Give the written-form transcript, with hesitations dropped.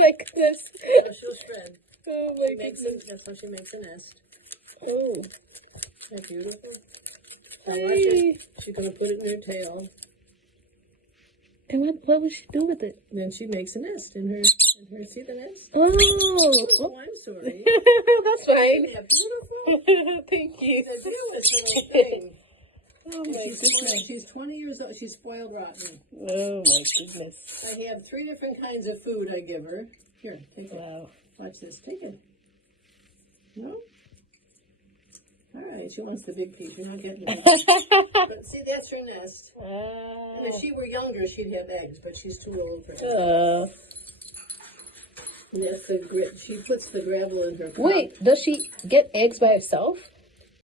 my goodness. So she'll spread. Oh my goodness. That's how she makes a nest. Oh. Isn't that beautiful? Now Hey. watch it. She's going to put it in her tail. And what would she do with it? And then she makes a nest in her see the nest? Oh. Oh, I'm sorry. That's fine. Isn't that beautiful? Thank you. It's the beautiful little thing. Oh my goodness. She's 20 years old. She's spoiled rotten. Oh my goodness. I have 3 different kinds of food I give her. Here, take it. Wow. Watch this. Take it. No? All right. She wants the big piece. You're not getting it. But see, that's her nest. And if she were younger, she'd have eggs, but she's too old for eggs. And that's the grit. She puts the gravel in her cup. Wait, does she get eggs by herself?